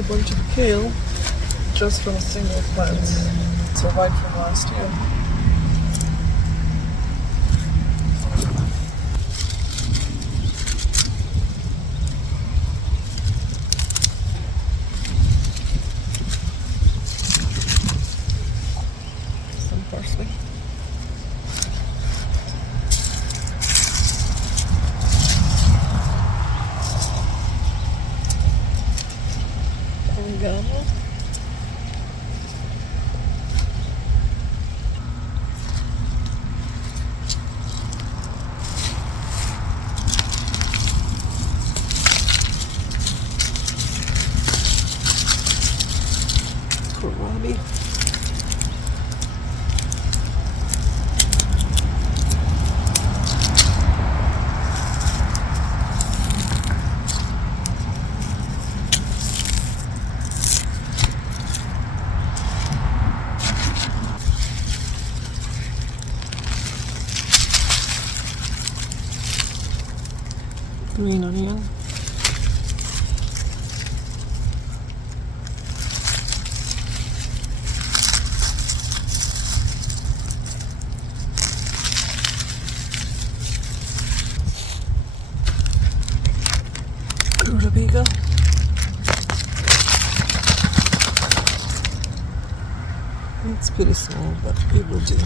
a bunch of kale just from a single plant. Survived from last year. Some parsley. Oregano. Kohlrabi. Green onion. Rutabaga. It's pretty small, but it will do.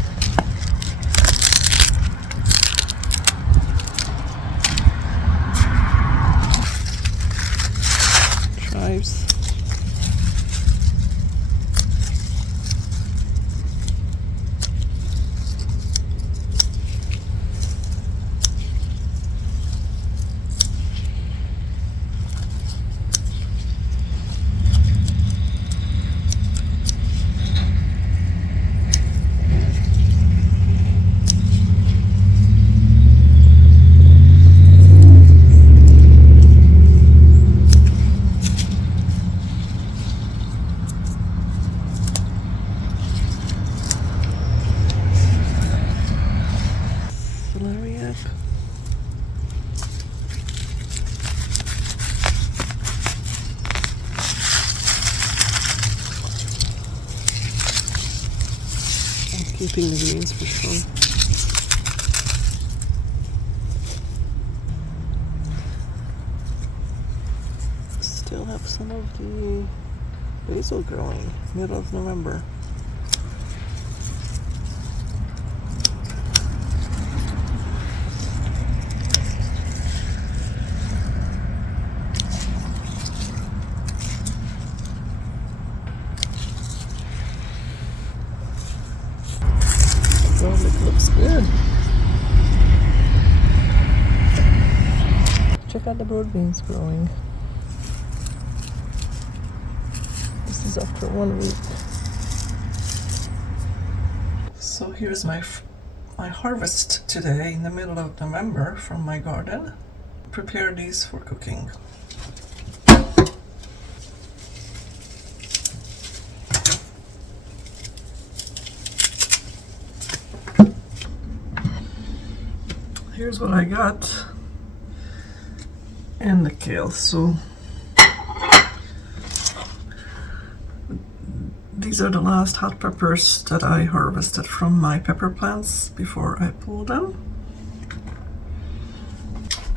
Chives. Celeriac. I'm keeping the greens for sure. Still have some of the basil growing, middle of November. Garlic looks good. Check out the broad beans growing. This is after 1 week. So here's my harvest today in the middle of November from my garden. Prepare these for cooking. Here's what I got and the kale. So these are the last hot peppers that I harvested from my pepper plants before I pulled them.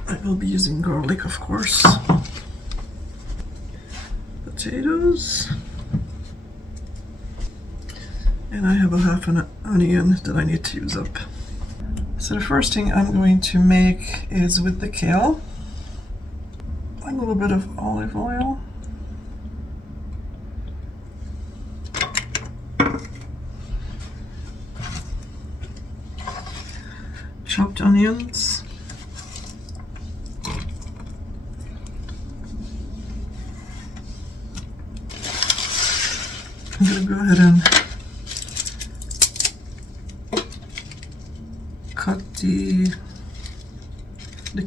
I will be using garlic, of course. Potatoes. And I have a half an onion that I need to use up. So the first thing I'm going to make is with the kale, a little bit of olive oil, chopped onions, I'm going to go ahead and cut the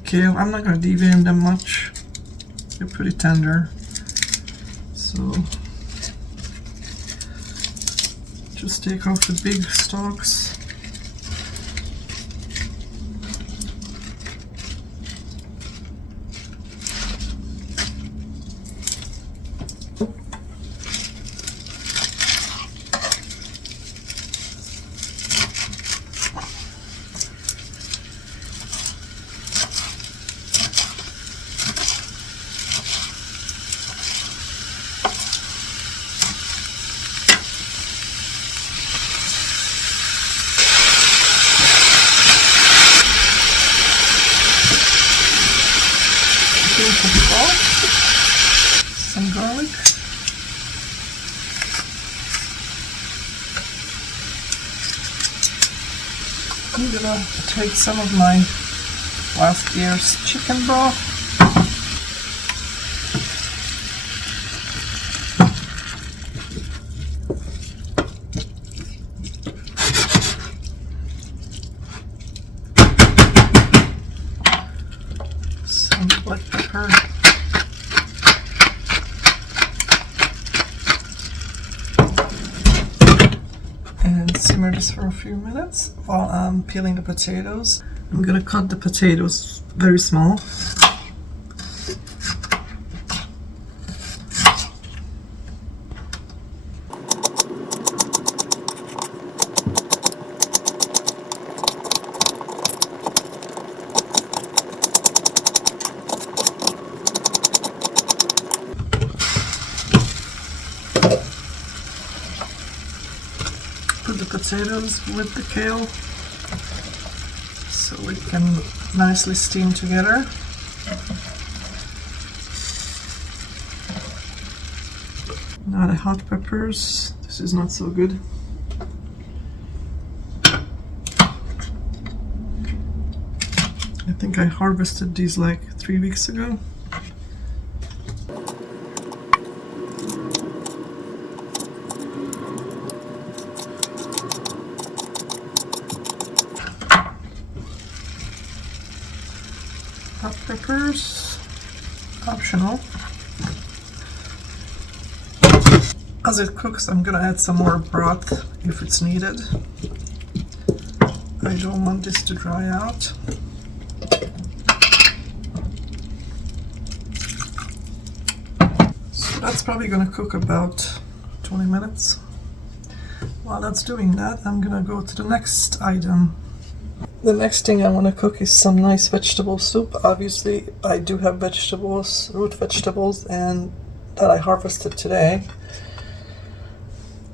kale. I'm not going to devein them much. They're pretty tender. So just take off the big stalks. some garlic. I'm gonna take some of my last year's chicken broth. Some black pepper. And simmer this for a few minutes while I'm peeling the potatoes. I'm gonna cut the potatoes very small. Put the potatoes with the kale so we can nicely steam together. Now the hot peppers. This is not so good. I think I harvested these like 3 weeks ago. Hot peppers, optional. As it cooks, I'm gonna add some more broth if it's needed. I don't want this to dry out. So that's probably gonna cook about 20 minutes. While that's doing that, I'm gonna go to the next item. The next thing I want to cook is some nice vegetable soup. Obviously, I do have vegetables, root vegetables, and that I harvested today.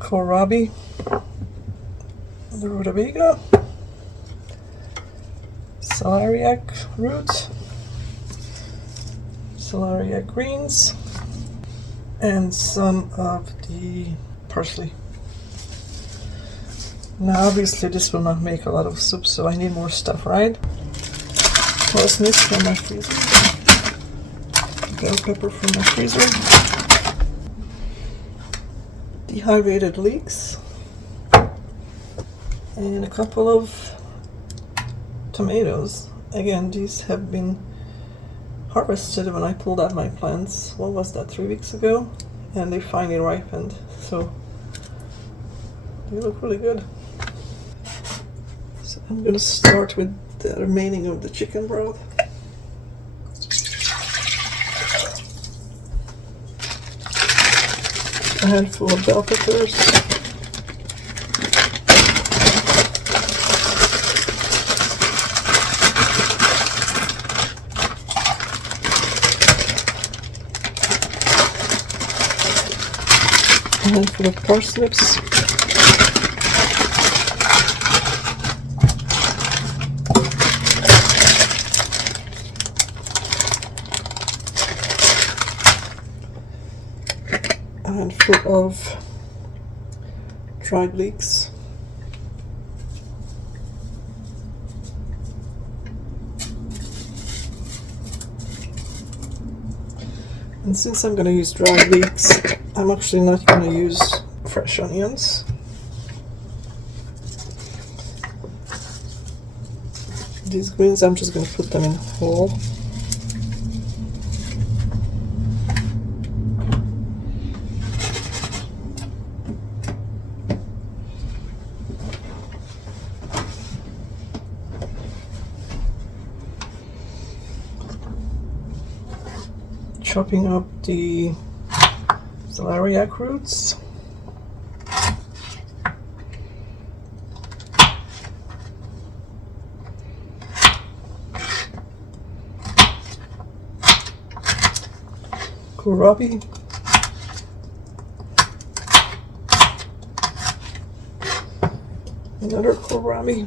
Kohlrabi, the rutabaga, celeriac root, celeriac greens, and some of the parsley. Now obviously this will not make a lot of soup, so I need more stuff, right? Parsnips from my freezer. Bell pepper from my freezer. Dehydrated leeks. And a couple of tomatoes. Again, these have been harvested when I pulled out my plants. What was that, 3 weeks ago? And they finally ripened, so they look really good. So I'm going to start with the remaining of the chicken broth. A handful of bell peppers. A handful of parsnips. A handful of dried leeks. And since I'm going to use dried leeks, I'm actually not going to use fresh onions. These greens, I'm just going to put them in whole. Chopping up the celeriac roots. Kohlrabi. Another kohlrabi.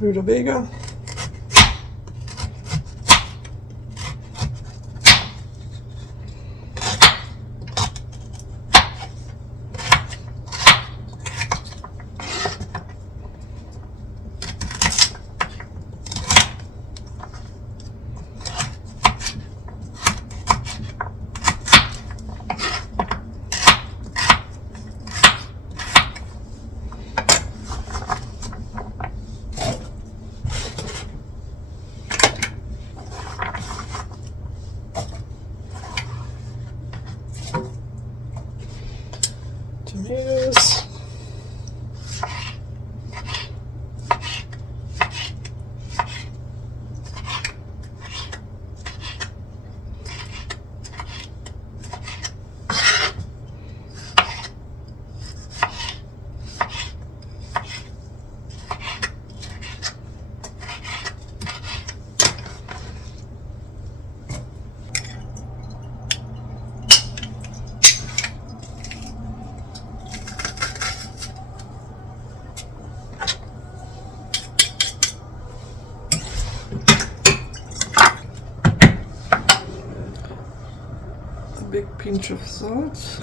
rutabaga. Tomatoes. Big pinch of salt,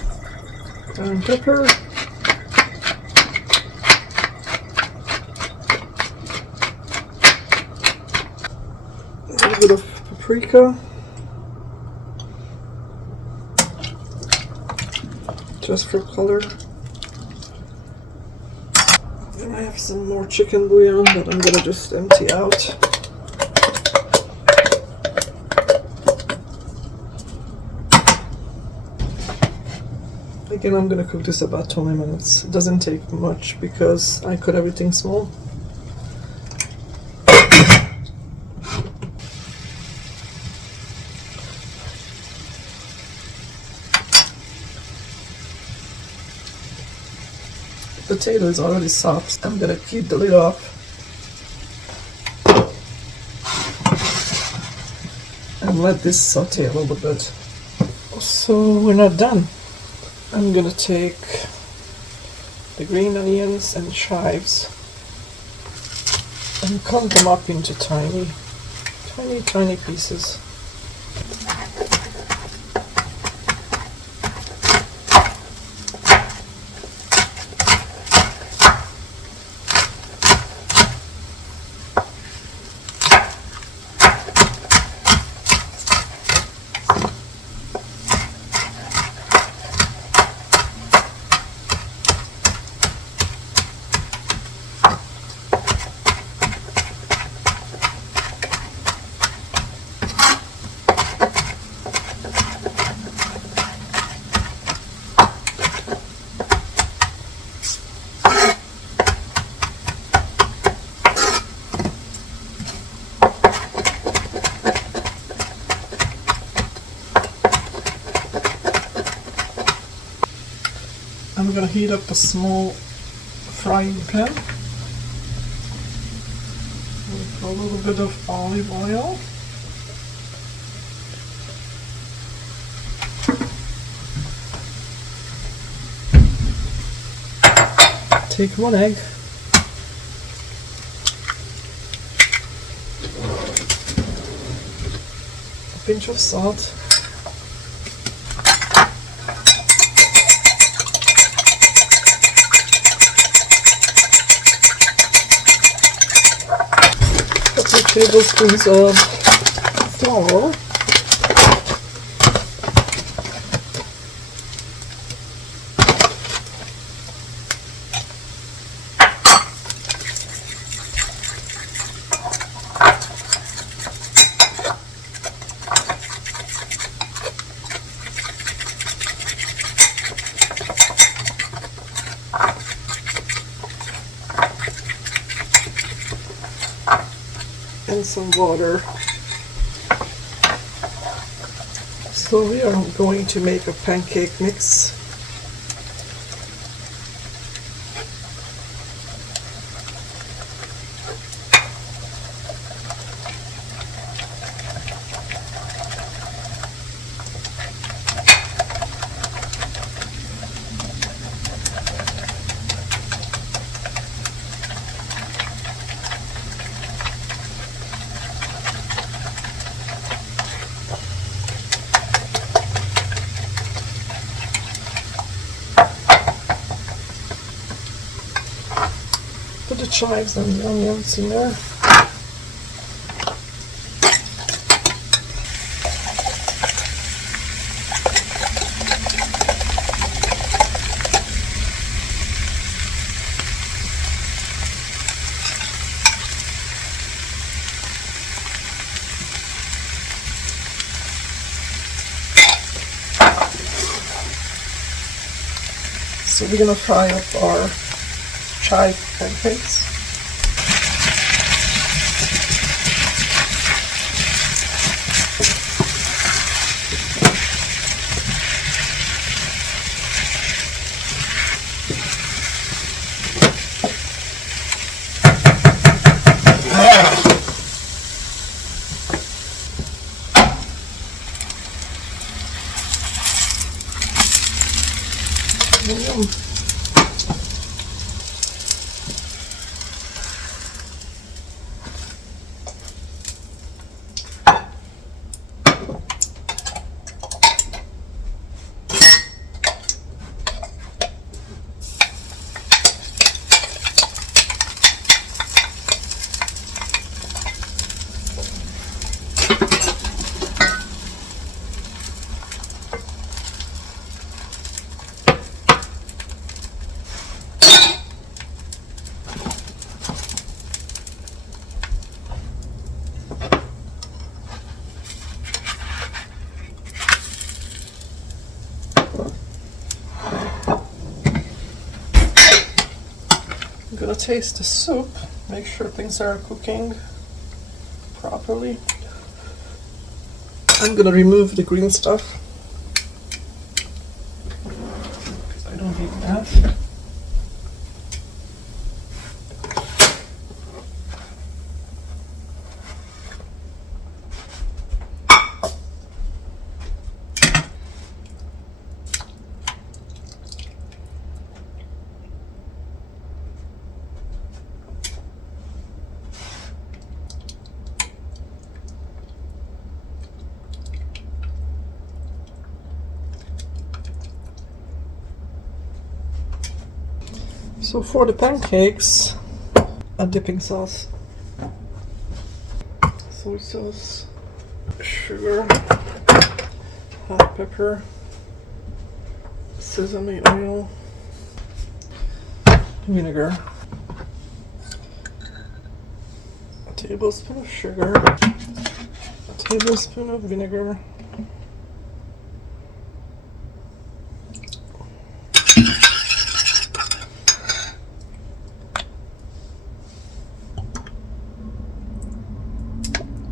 and pepper, a little bit of paprika, just for color. And I have some more chicken bouillon that I'm gonna just empty out. Again, I'm gonna cook this about 20 minutes. It doesn't take much because I cut everything small. The potato is already soft. I'm gonna keep the lid off. And let this saute a little bit. So we're not done. I'm gonna take the green onions and chives and cut them up into tiny pieces. I'm gonna heat up a small frying pan with a little bit of olive oil. Take 1 egg. A pinch of salt. Couple tablespoons of flour. And some water. So we are going to make a pancake mix. chives and the onions in there. So we're gonna fry up our chive pancakes. I'm gonna taste the soup, make sure things are cooking properly. I'm gonna remove the green stuff because I don't need that. So for the pancakes, a dipping sauce, soy sauce, sugar, hot pepper, sesame oil, vinegar, a tablespoon of sugar, a tablespoon of vinegar,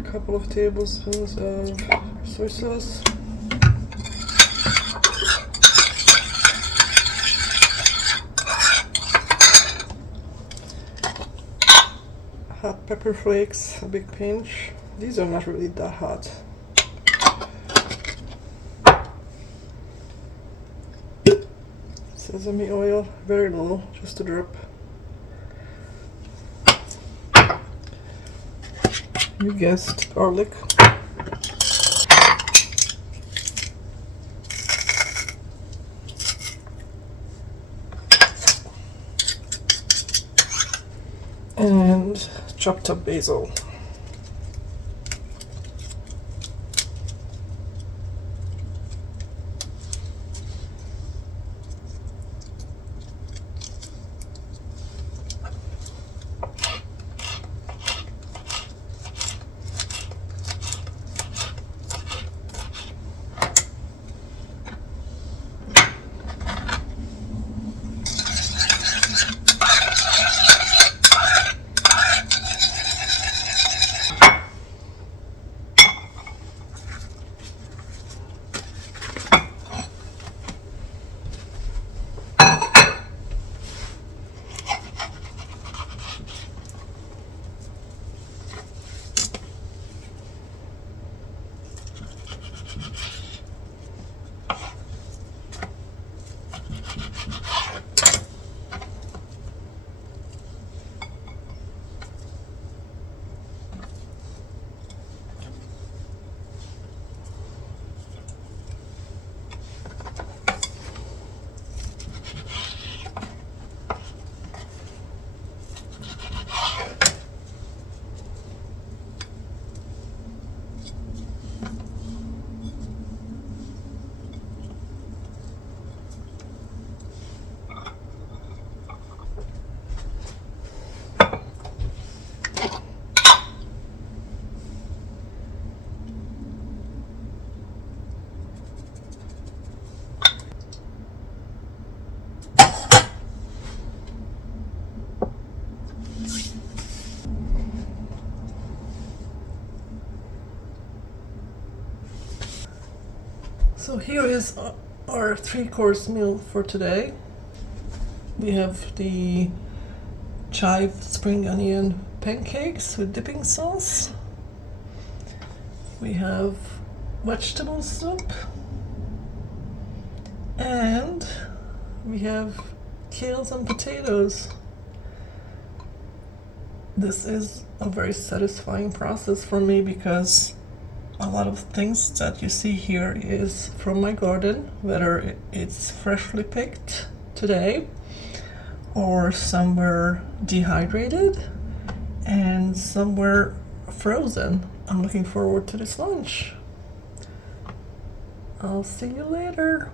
couple of tablespoons of soy sauce, hot pepper flakes, a big pinch. These are not really that hot. Sesame oil, very little, just a drip. You guessed, garlic. And chopped up basil. So here is our three-course meal for today. We have the chive spring onion pancakes with dipping sauce. We have vegetable soup. And we have kales and potatoes. This is a very satisfying process for me because a lot of things that you see here is from my garden, whether it's freshly picked today or some were dehydrated and some were frozen. I'm looking forward to this lunch. I'll see you later.